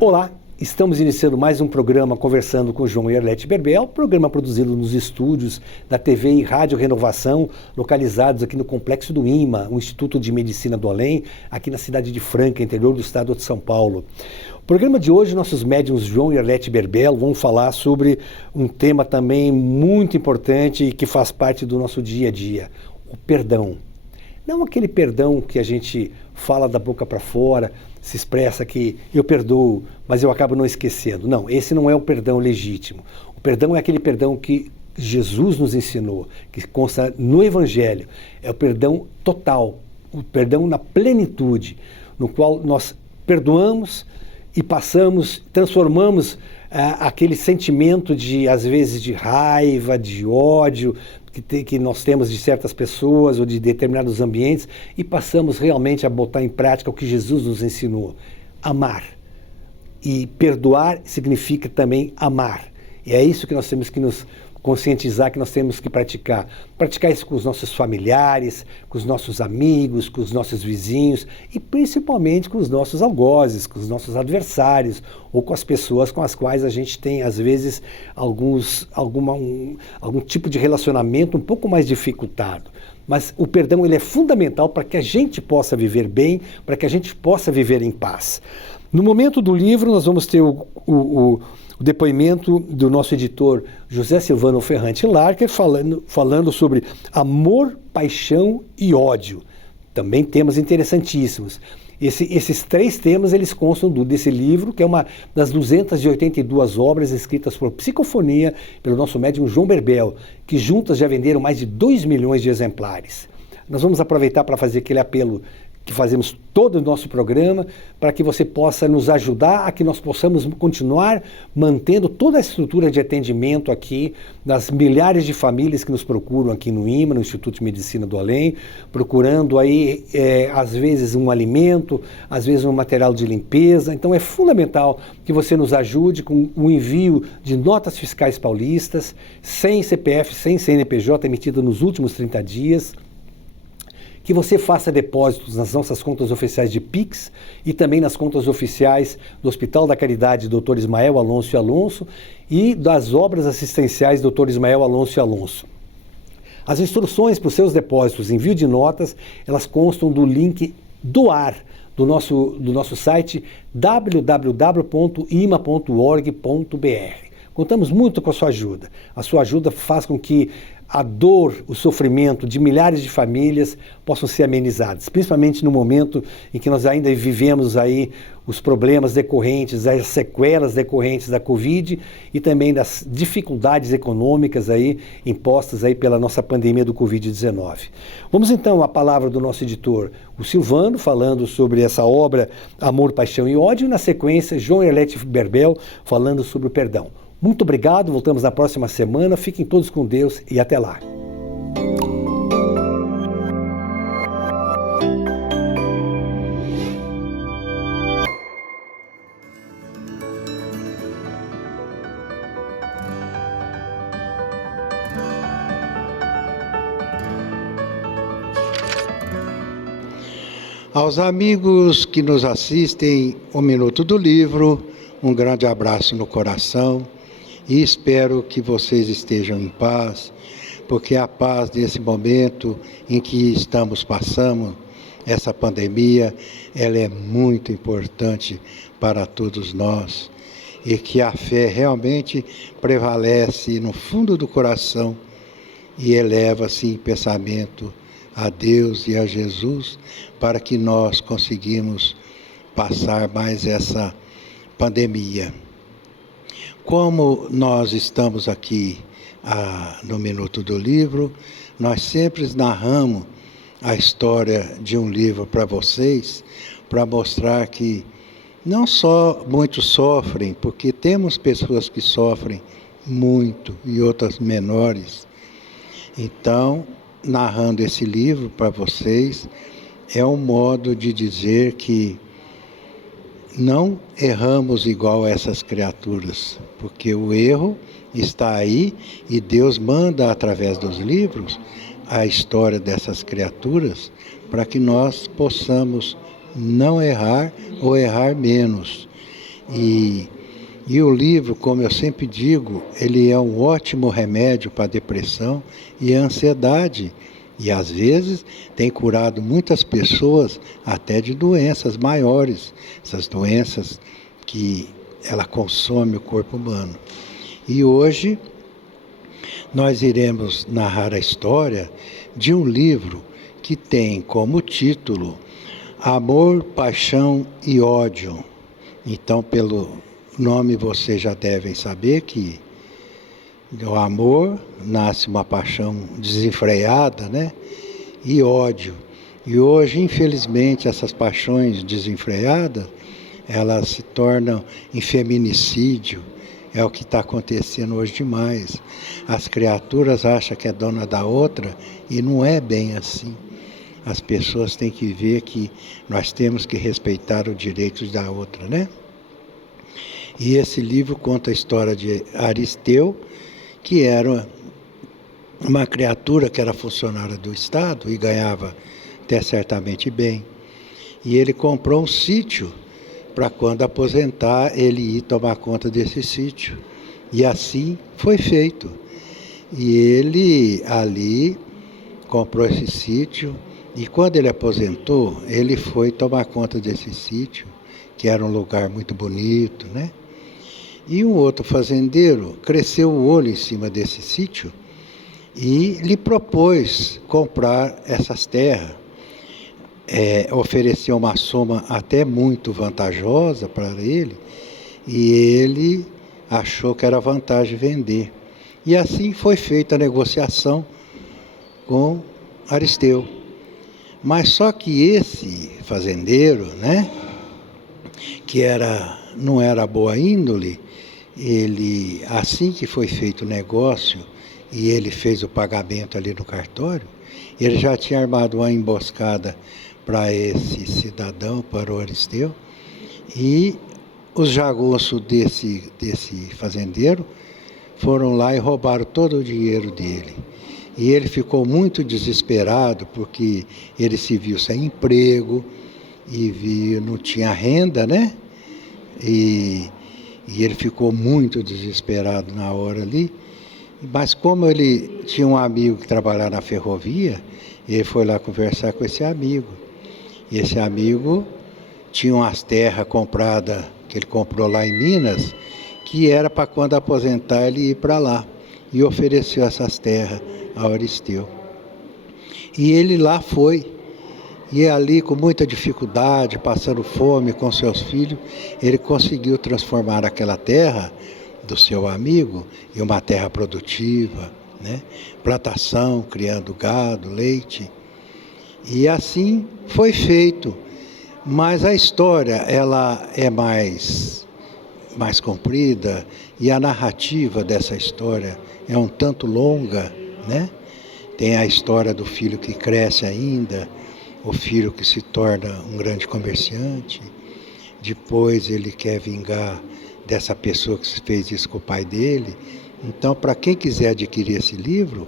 Olá, estamos iniciando mais um programa Conversando com João e Arlete Berbel, programa produzido nos estúdios da TV e Rádio Renovação, localizados aqui no Complexo do IMA, o Instituto de Medicina do Além, aqui na cidade de Franca, interior do estado de São Paulo. O programa de hoje, nossos médiuns João e Arlete Berbel vão falar sobre um tema também muito importante e que faz parte do nosso dia a dia, o perdão. Não aquele perdão que a gente fala da boca para fora, se expressa que eu perdoo, mas eu acabo não esquecendo. Não, esse não é o perdão legítimo. O perdão é aquele perdão que Jesus nos ensinou, que consta no Evangelho. É o perdão total, o perdão na plenitude, no qual nós perdoamos e transformamos aquele sentimento de, às vezes, de raiva, de ódio, que nós temos de certas pessoas ou de determinados ambientes e passamos realmente a botar em prática o que Jesus nos ensinou, amar. E perdoar significa também amar. E é isso que nós temos que nos conscientizar, que nós temos que praticar. Praticar isso com os nossos familiares, com os nossos amigos, com os nossos vizinhos e principalmente com os nossos algozes, com os nossos adversários ou com as pessoas com as quais a gente tem, às vezes, algum tipo de relacionamento um pouco mais dificultado. Mas o perdão ele é fundamental para que a gente possa viver bem, para que a gente possa viver em paz. No momento do livro, nós vamos ter o depoimento do nosso editor José Silvano Ferrante Larker falando sobre amor, paixão e ódio. Também temas interessantíssimos. Esses três temas eles constam desse livro, que é uma das 282 obras escritas por psicofonia pelo nosso médium João Berbel, que juntas já venderam mais de 2 milhões de exemplares. Nós vamos aproveitar para fazer aquele apelo que fazemos todo o nosso programa, para que você possa nos ajudar a que nós possamos continuar mantendo toda a estrutura de atendimento aqui das milhares de famílias que nos procuram aqui no IMA, no Instituto de Medicina do Além, procurando aí, às vezes, um alimento, às vezes um material de limpeza. Então é fundamental que você nos ajude com o envio de notas fiscais paulistas, sem CPF, sem CNPJ emitida nos últimos 30 dias, que você faça depósitos nas nossas contas oficiais de Pix e também nas contas oficiais do Hospital da Caridade Dr. Ismael Alonso e Alonso e das obras assistenciais Dr. Ismael Alonso e Alonso. As instruções para os seus depósitos, envio de notas, elas constam do link doar do nosso site www.ima.org.br. Contamos muito com a sua ajuda. A sua ajuda faz com que a dor, o sofrimento de milhares de famílias possam ser amenizados, principalmente no momento em que nós ainda vivemos aí os problemas decorrentes, as sequelas decorrentes da Covid e também das dificuldades econômicas aí impostas aí pela nossa pandemia do Covid-19. Vamos então à palavra do nosso editor, o Silvano, falando sobre essa obra Amor, Paixão e Ódio, e na sequência João e Arlete Berbel falando sobre o perdão. Muito obrigado, voltamos na próxima semana, fiquem todos com Deus e até lá. Aos amigos que nos assistem, o Minuto do Livro, um grande abraço no coração. E espero que vocês estejam em paz, porque a paz desse momento em que estamos passando, essa pandemia, ela é muito importante para todos nós. E que a fé realmente prevalece no fundo do coração e eleva-se em pensamento a Deus e a Jesus, para que nós conseguimos passar mais essa pandemia. Como nós estamos aqui no Minuto do Livro, nós sempre narramos a história de um livro para vocês, para mostrar que não só muitos sofrem, porque temos pessoas que sofrem muito e outras menores. Então, narrando esse livro para vocês, é um modo de dizer que não erramos igual a essas criaturas, porque o erro está aí e Deus manda através dos livros a história dessas criaturas para que nós possamos não errar ou errar menos. E o livro, como eu sempre digo, ele é um ótimo remédio para a depressão e a ansiedade. E às vezes tem curado muitas pessoas até de doenças maiores, essas doenças que ela consome o corpo humano. E hoje nós iremos narrar a história de um livro que tem como título Amor, Paixão e Ódio. Então, pelo nome vocês já devem saber que do amor nasce uma paixão desenfreada, né? E ódio. E hoje, infelizmente, essas paixões desenfreadas, elas se tornam em feminicídio. É o que está acontecendo hoje demais. As criaturas acham que é dona da outra e não é bem assim. As pessoas têm que ver que nós temos que respeitar os direitos da outra, né? E esse livro conta a história de Aristeu, que era uma criatura que era funcionária do Estado e ganhava até certamente bem. E ele comprou um sítio para quando aposentar ele ir tomar conta desse sítio. E assim foi feito. E ele ali comprou esse sítio e quando ele aposentou, ele foi tomar conta desse sítio, que era um lugar muito bonito, né? E um outro fazendeiro cresceu o olho em cima desse sítio e lhe propôs comprar essas terras. Ofereceu uma soma até muito vantajosa para ele e ele achou que era vantagem vender. E assim foi feita a negociação com Aristeu. Mas só que esse fazendeiro, né, que não era boa índole, ele, assim que foi feito o negócio e ele fez o pagamento ali no cartório, ele já tinha armado uma emboscada para esse cidadão, para o Aristeu, e os jagunços desse fazendeiro foram lá e roubaram todo o dinheiro dele. E ele ficou muito desesperado porque ele se viu sem emprego e não tinha renda, né? E ele ficou muito desesperado na hora ali. Mas como ele tinha um amigo que trabalhava na ferrovia, ele foi lá conversar com esse amigo. E esse amigo tinha umas terras compradas, que ele comprou lá em Minas, que era para quando aposentar ele ir para lá. E ofereceu essas terras a Aristeu. E ele lá foi. E ali, com muita dificuldade, passando fome com seus filhos, ele conseguiu transformar aquela terra do seu amigo em uma terra produtiva, né? Plantação, criando gado, leite. E assim foi feito. Mas a história, ela é mais comprida e a narrativa dessa história é um tanto longa, né? Tem a história do filho que cresce ainda, o filho que se torna um grande comerciante, depois ele quer vingar dessa pessoa que fez isso com o pai dele. Então, para quem quiser adquirir esse livro,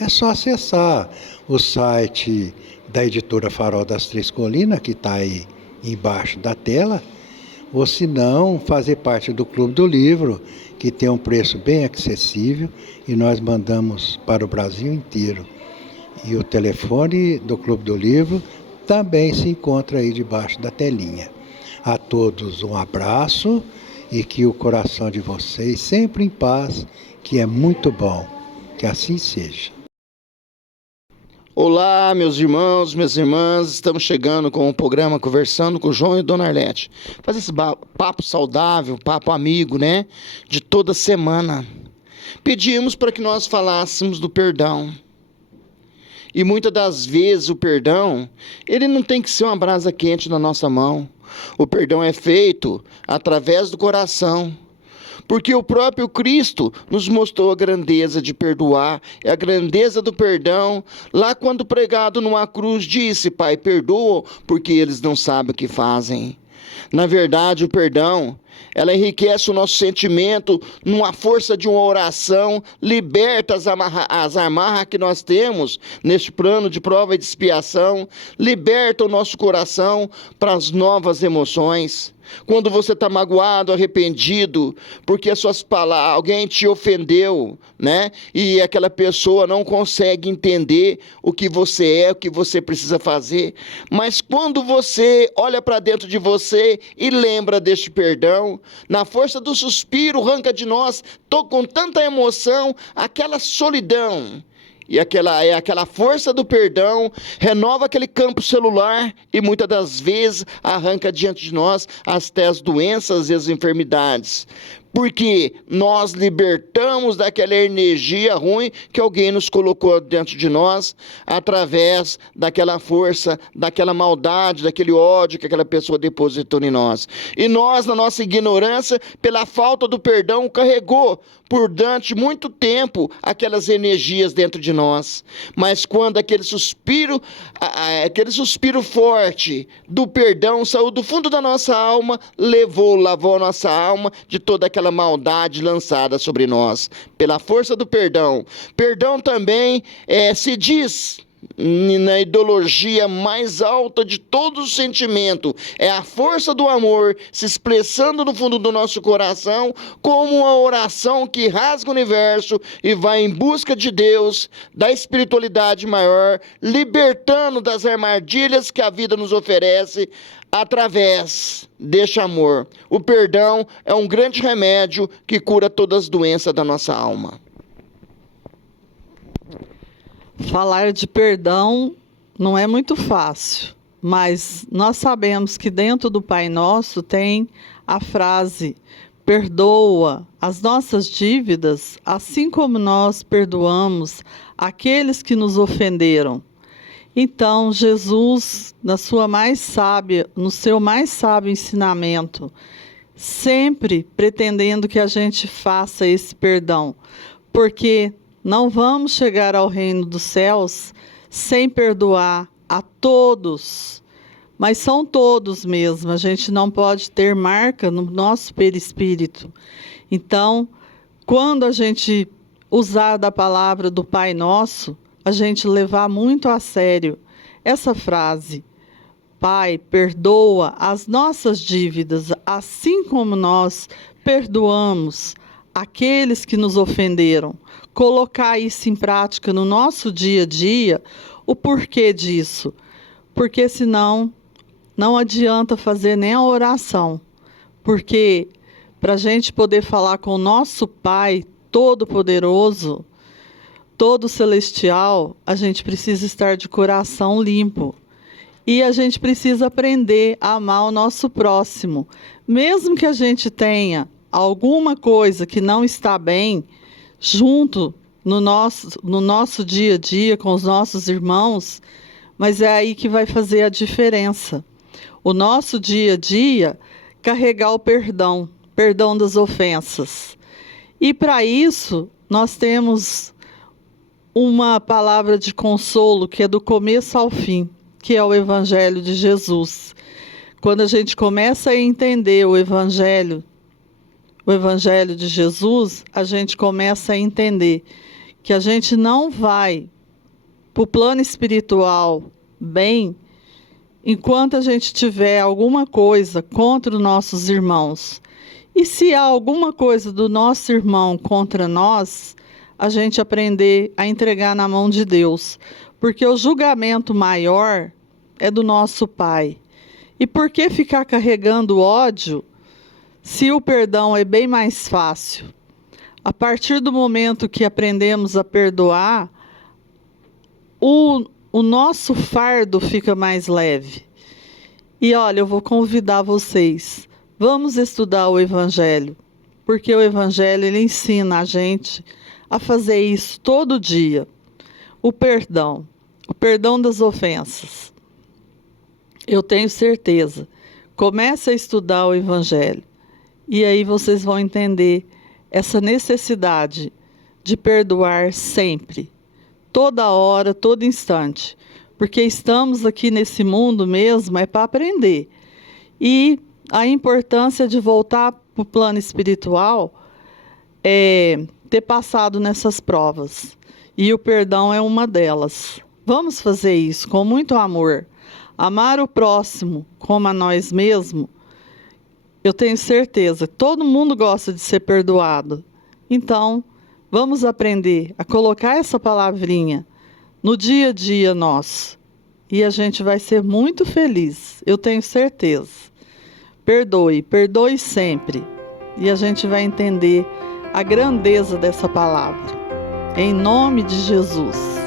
é só acessar o site da editora Farol das Três Colinas, que está aí embaixo da tela, ou se não, fazer parte do Clube do Livro, que tem um preço bem acessível e nós mandamos para o Brasil inteiro. E o telefone do Clube do Livro também se encontra aí debaixo da telinha. A todos um abraço e que o coração de vocês sempre em paz, que é muito bom. Que assim seja. Olá, meus irmãos, minhas irmãs, estamos chegando com o programa Conversando com o João e Dona Arlete. Faz esse papo saudável, papo amigo, né? De toda semana. Pedimos para que nós falássemos do perdão. E muitas das vezes o perdão, ele não tem que ser uma brasa quente na nossa mão. O perdão é feito através do coração. Porque o próprio Cristo nos mostrou a grandeza de perdoar, a grandeza do perdão. Lá quando pregado numa cruz disse, Pai, perdoa, porque eles não sabem o que fazem. Na verdade, o perdão ela enriquece o nosso sentimento numa força de uma oração, liberta as amarras que nós temos neste plano de prova e de expiação, liberta o nosso coração para as novas emoções. Quando você está magoado, arrependido, porque as suas palavras, alguém te ofendeu, né? E aquela pessoa não consegue entender o que você é, o que você precisa fazer. Mas quando você olha para dentro de você e lembra deste perdão, na força do suspiro, arranca de nós, com tanta emoção, aquela solidão. E aquela força do perdão renova aquele campo celular e muitas das vezes arranca diante de nós até as doenças e as enfermidades. Porque nós libertamos daquela energia ruim que alguém nos colocou dentro de nós, através daquela força, daquela maldade, daquele ódio que aquela pessoa depositou em nós. E nós, na nossa ignorância, pela falta do perdão, carregou por durante muito tempo aquelas energias dentro de nós. Mas quando aquele suspiro forte do perdão saiu do fundo da nossa alma, lavou a nossa alma de toda aquela maldade lançada sobre nós, pela força do perdão. Perdão também se diz na ideologia mais alta de todo o sentimento, é a força do amor se expressando no fundo do nosso coração como uma oração que rasga o universo e vai em busca de Deus, da espiritualidade maior, libertando das armadilhas que a vida nos oferece através deste amor. O perdão é um grande remédio que cura todas as doenças da nossa alma. Falar de perdão não é muito fácil, mas nós sabemos que dentro do Pai Nosso tem a frase: perdoa as nossas dívidas, assim como nós perdoamos aqueles que nos ofenderam. Então, Jesus, no seu mais sábio ensinamento, sempre pretendendo que a gente faça esse perdão, porque não vamos chegar ao reino dos céus sem perdoar a todos, mas são todos mesmo. A gente não pode ter marca no nosso perispírito. Então, quando a gente usar da palavra do Pai Nosso, a gente levar muito a sério essa frase: Pai, perdoa as nossas dívidas, assim como nós perdoamos aqueles que nos ofenderam. Colocar isso em prática no nosso dia a dia. O porquê disso? Porque senão não adianta fazer nem a oração. Porque para a gente poder falar com o nosso Pai Todo-Poderoso, Todo Celestial, a gente precisa estar de coração limpo. E a gente precisa aprender a amar o nosso próximo. Mesmo que a gente tenha alguma coisa que não está bem, junto no nosso dia a dia com os nossos irmãos, mas é aí que vai fazer a diferença. O nosso dia a dia, carregar o perdão das ofensas. E para isso, nós temos uma palavra de consolo que é do começo ao fim, que é o Evangelho de Jesus. Quando a gente começa a entender o Evangelho de Jesus, a gente começa a entender que a gente não vai para o plano espiritual bem enquanto a gente tiver alguma coisa contra os nossos irmãos. E se há alguma coisa do nosso irmão contra nós, a gente aprender a entregar na mão de Deus. Porque o julgamento maior é do nosso Pai. E por que ficar carregando ódio se o perdão é bem mais fácil? A partir do momento que aprendemos a perdoar, o nosso fardo fica mais leve. E olha, eu vou convidar vocês, vamos estudar o Evangelho, porque o Evangelho ele ensina a gente a fazer isso todo dia. O perdão das ofensas. Eu tenho certeza. Comece a estudar o Evangelho. E aí vocês vão entender essa necessidade de perdoar sempre, toda hora, todo instante. Porque estamos aqui nesse mundo mesmo, é para aprender. E a importância de voltar para o plano espiritual é ter passado nessas provas. E o perdão é uma delas. Vamos fazer isso com muito amor. Amar o próximo como a nós mesmos. Eu tenho certeza, todo mundo gosta de ser perdoado. Então, vamos aprender a colocar essa palavrinha no dia a dia nosso. E a gente vai ser muito feliz, eu tenho certeza. Perdoe, perdoe sempre. E a gente vai entender a grandeza dessa palavra. Em nome de Jesus.